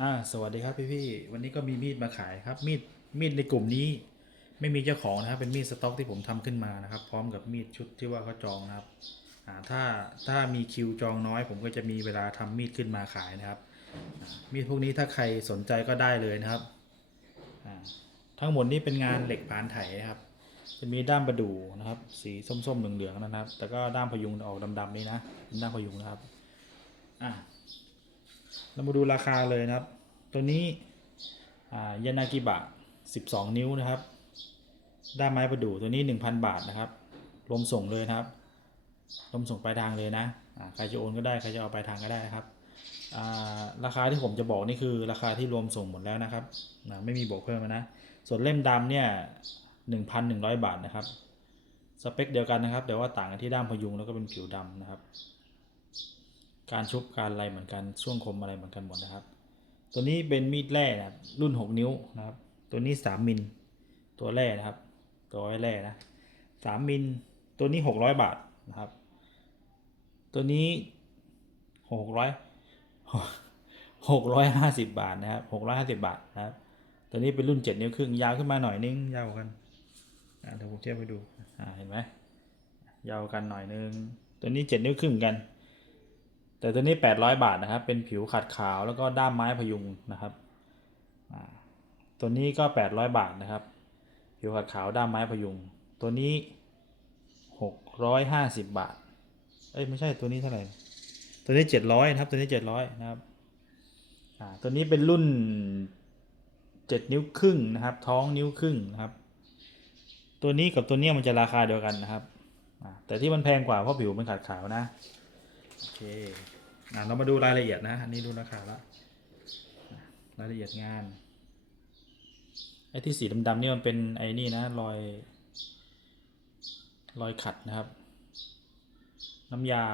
อ่าสวัสดีครับพี่พี่วันนี้ก็มีมีดมาขายครับ มีดมีดในกลุ่มนี้ ไม่มีเจ้าของนะครับเป็นมีดสต็อกที่ผมทำขึ้นมานะครับ พร้อมกับมีดชุดที่ว่าเขาจองนะครับอ่าถ้าถ้ามีคิวจองน้อย ผมก็จะมีเวลาทำมีดขึ้นมาขายนะครับ มีดพวกนี้ถ้าใครสนใจก็ได้เลยนะครับอ่าทั้งหมดนี้เป็นงานเหล็กผานไถนะครับจะมีด้ามประดู่นะครับ สีส้มๆเหลืองๆนะครับ แต่ก็ด้ามพยุงออกดำๆนี่นะเป็นด้ามพยุงนะครับอ่า เรามาดูราคาเลยนะครับ ตัวนี้อ่ายานากิบะ 12 นิ้วนะครับ ด้ามไม้ประดู่ตัวนี้ 1,000 บาทนะครับ รวมส่งเลยนะครับ รวมส่งปลายทางเลยนะอ่าใครจะโอนก็ได้ ใครจะเอาปลายทางก็ได้นะครับ ราคาที่ผมจะบอกนี่คือราคาที่รวมส่งหมดแล้วนะครับ ไม่มีบวกเพิ่มนะ ส่วนเล่มดำเนี่ย 1,100 บาทนะครับ สเปคเดียวกันนะครับ แต่ว่าต่างกันที่ด้ามพยุงแล้วก็เป็นผิวดำนะครับ การชุบการอะไรเหมือนกันช่วงคมอะไรเหมือนกันหมดนะครับ ตัวนี้เป็นมีดแร่นะรุ่น 6 นิ้วนะครับ ตัวนี้ 3มิลตัวแร่นะครับ ตัวไว้แร่นะ3มิลตัวนี้ 600 บาทนะครับ ตัวนี้600 650 บาทนะครับ 650 บาทนะครับ ตัวนี้เป็นรุ่น 7 นิ้วครึ่งยาวขึ้นมาหน่อยนึงยาวกันอ่าเดี๋ยวผมเทียบให้ดูอ่าเห็นไหมยาวกันหน่อยนึง ตัวนี้ 7 นิ้วครึ่งเหมือนกัน แต่ตัวนี้ 800 บาทนะครับ เป็นผิวขัดขาวแล้วก็ด้ามไม้พยุงนะครับ ตัวนี้ก็ 800 บาทนะครับ ผิวขัดขาวด้ามไม้พยุง ตัวนี้ 650 บาท เอ้ยไม่ใช่ตัวนี้เท่าไหร่ ตัวนี้ 700นะครับ ตัวนี้ 700นะครับ อ่า ตัวนี้เป็นรุ่น 7 นิ้วครึ่งนะครับ ท้องนิ้วครึ่งนะครับ ตัวนี้กับตัวเนี้ยมันจะราคาเดียวกันนะครับ แต่ที่มันแพงกว่าเพราะผิวมันขัดขาวนะ อเคอะเรามาดูรายละเอียดนะ อันนี้ดูราคาละรายละเอียดงาน ไอ้ที่สีดำๆนี่มันเป็นไอ้นี่นะรอยรอยขัดนะครับ น้ำยา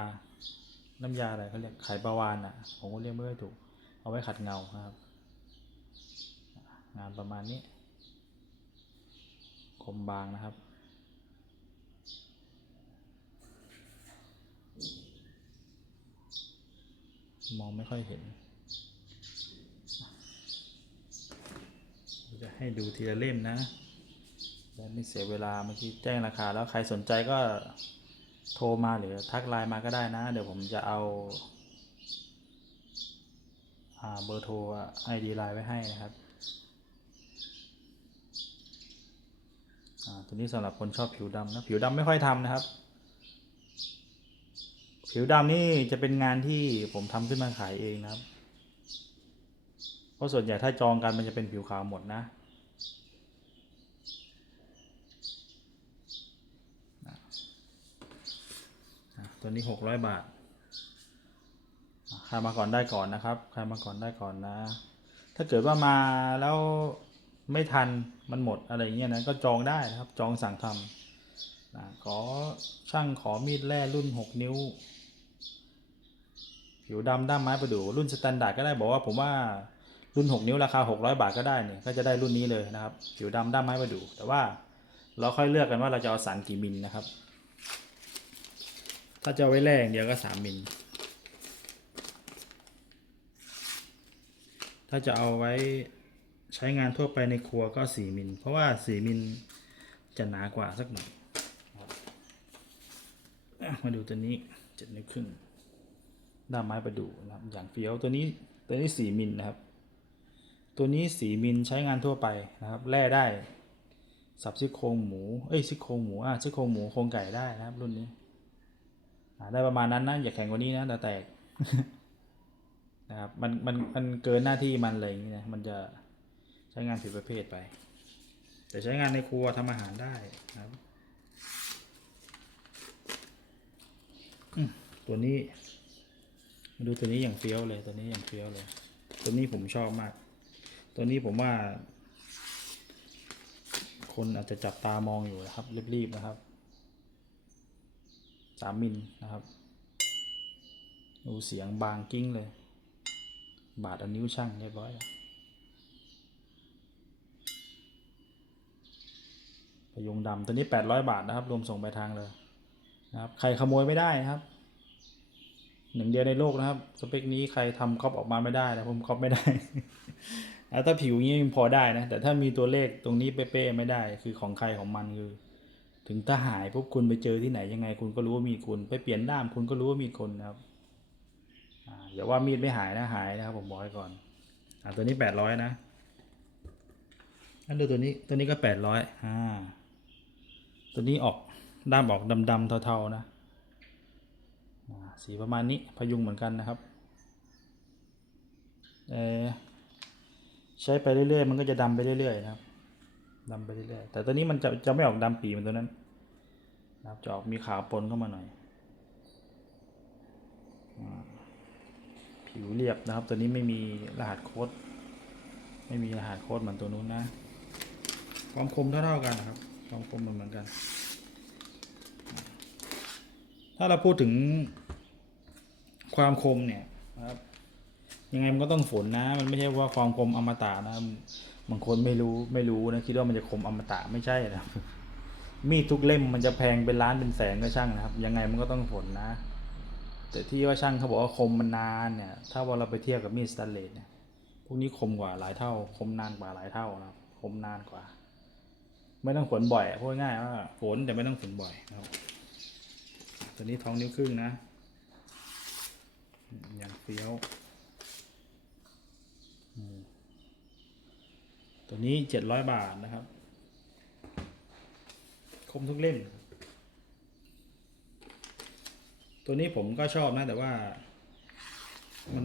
น้ำยาอะไรเขาเรียกไขปลาวานอะ ผมก็เรียกไม่ค่อยถูก เอาไว้ขัดเงาครับ งานประมาณนี้ คมบางนะครับ มองไม่ค่อยเห็น จะให้ดูทีละเล่มนะจะไม่เสียเวลาเมื่อกี้แจ้งราคา แล้วใครสนใจก็โทรมาหรือทักไลน์มาก็ได้นะ เดี๋ยวผมจะเอาเบอร์โทรไอดีไลน์ไว้ให้นะครับอ่าตัวนี้สำหรับคนชอบผิวดำนะ ผิวดำไม่ค่อยทำนะครับ ผิวดำนี่จะเป็นงานที่ผมทำขึ้นมาขายเองนะครับ เพราะส่วนใหญ่ถ้าจองกันมันจะเป็นผิวขาวหมดนะ ตัวนี้หกร้อยบาทใครมาก่อนได้ก่อนนะครับใครมาก่อนได้ก่อนนะ ถ้าเกิดว่ามาแล้วไม่ทันมันหมดอะไรเงี้ยนะก็จองได้นะครับจองสั่งทำนะขอช่างขอมีดแร่รุ่น 6 นิ้ว ผิวดำด้ามไม้ประดู่รุ่นสแตนดาร์ดก็ได้บอกว่าผมว่ารุ่น 6 นิ้วราคา 600 บาทก็ได้เนี่ยก็จะได้รุ่นนี้เลยนะครับ ผิวดำด้ามไม้ประดู่แต่ว่าเราค่อยเลือกกันว่าเราจะเอาสันกี่มิลนะครับ ถ้าจะไว้แร่อย่างเดียวก็ 3 มิลถ้าจะเอาไว้ใช้งานทั่วไปในครัวก็ 4 มิลเพราะว่า 4 มิลจะหนากว่าสักหน่อยมาดูตัวนี้7นิ้วครึ่ง ด้ามไม้ประดู่นะครับอย่างเฟี้ยวตัวนี้ตัวนี้สี่มิลนะครับ ตัวนี้สี่มิลใช้งานทั่วไปนะครับแร่ได้สับซี่โครงหมูเอ้ยซี่โครงหมูอะซี่โครงหมูโครงไก่ได้นะครับ รุ่นนี้ได้ประมาณนั้นนะอย่าแข่งกว่านี้นะแต่แตกนะครับมันมันมันเกินหน้าที่มันเลยอย่างนี้นะมันจะใช้งานผิดประเภทไป แต่ใช้งานในครัวทำอาหารได้นะครับตัวนี้ ดูตัวนี้อย่างเฟี้ยวเลย ตัวนี้อย่างเฟี้ยวเลย ตัวนี้ผมชอบมาก ตัวนี้ผมว่า คนอาจจะจับตามองอยู่นะครับ รีบๆนะครับสามมิลนะครับดูเสียงบางกิ้งเลย บาดเอานิ้วช่างเรียบร้อยพยุงดำตัวนี้ 800 บาทนะครับ รวมส่งไปทางเลยนะครับ ใครขโมยไม่ได้นะครับ หนึ่งเดียวในโลกนะครับ สเปคนี้ใครทำครอบออกมาไม่ได้นะผมครอบไม่ได้ แล้วถ้าผิวนี้ยังพอได้นะ แต่ถ้ามีตัวเลขตรงนี้เป๊ะๆไม่ได้ คือของใครของมันคือ ถึงถ้าหายปุ๊บคุณไปเจอที่ไหนยังไง คุณก็รู้ว่ามีคุณ ไปเปลี่ยนด้ามคุณก็รู้ว่ามีคนนะครับอย่าว่ามีดไม่หายนะหายนะครับ ผมบอกไว้ก่อนอ่าตัวนี้แปดร้อยนะอันดูตัวนี้ตัวนี้ก็แปดร้อยอ่าตัวนี้ออกด้ามออกดำๆเทาๆนะ สีประมาณนี้พยุงเหมือนกันนะครับใช้ไปเรื่อยๆ มันก็จะดำไปเรื่อยๆนะครับดำไปเรื่อยๆแต่ตัวนี้มันจะจะไม่ออกดำปีเหมือนตัวนั้นนะครับจะออกมีขาวปนเข้ามาหน่อยผิวเรียบนะครับ ตัวนี้ไม่มีรหัสโค้ด ไม่มีรหัสโค้ดเหมือนตัวนู้นนะ ความคมเท่าๆกันครับ ความคมเหมือนกัน ถ้าเราพูดถึง ความคมเนี่ยนะครับ ยังไงมันก็ต้องฝนนะ มันไม่ใช่ว่าความคมอมตะนะบางคนไม่รู้ไม่รู้นะคิดว่ามันจะคมอมตะไม่ใช่นะมีดทุกเล่มมันจะแพงเป็นล้านเป็นแสนก็ช่างนะครับ ยังไงมันก็ต้องฝนนะ แต่ที่ว่าช่างเขาบอกว่าคมมันนานเนี่ย ถ้าว่าเราไปเทียบกับมีดสแตนเลสเนี่ยพวกนี้คมกว่าหลายเท่า คมนานกว่าหลายเท่านะครับ คมนานกว่า ไม่ต้องฝนบ่อยพูดง่ายว่าฝนแต่ไม่ต้องฝนบ่อยนะครับตัวนี้ท้องนิ้วครึ่งนะ อย่างเฟี้ยว ตัวนี้เจ็ดร้อยบาทนะครับ คมทุกเล่ม ตัวนี้ผมก็ชอบนะแต่ว่า มัน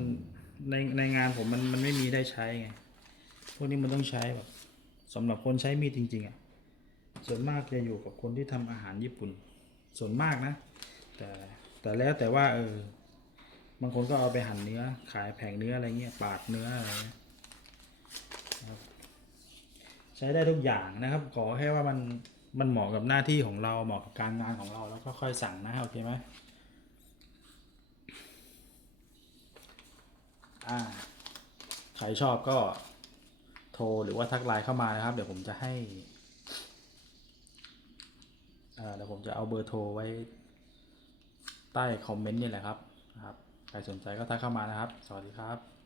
ในในงานผมมันมันไม่มีได้ใช้ไง พวกนี้มันต้องใช้แบบสำหรับคนใช้มีดจริง ๆอะ่ะ ส่วนมากจะอยู่กับคนที่ทำอาหารญี่ปุ่น ส่วนมากนะ แต่แต่แล้วแต่ว่าเออ บางคนก็เอาไปหั่นเนื้อ ขายแผงเนื้ออะไรเงี้ยปาดเนื้ออะไรเงี้ยใช้ได้ทุกอย่างนะครับ ขอแค่ว่ามันมันเหมาะกับหน้าที่ของเราเหมาะกับการงานของเราแล้วก็ค่อยสั่งนะโอเคไหมอ่าใครชอบก็โทรหรือว่าทักไลน์เข้ามานะครับ เดี๋ยวผมจะให้อ่อเดี๋ยวผมจะเอาเบอร์โทรไว้ใต้คอมเมนต์นี่แหละครับนะครับ ใครสนใจก็ทักเข้ามานะครับ สวัสดีครับ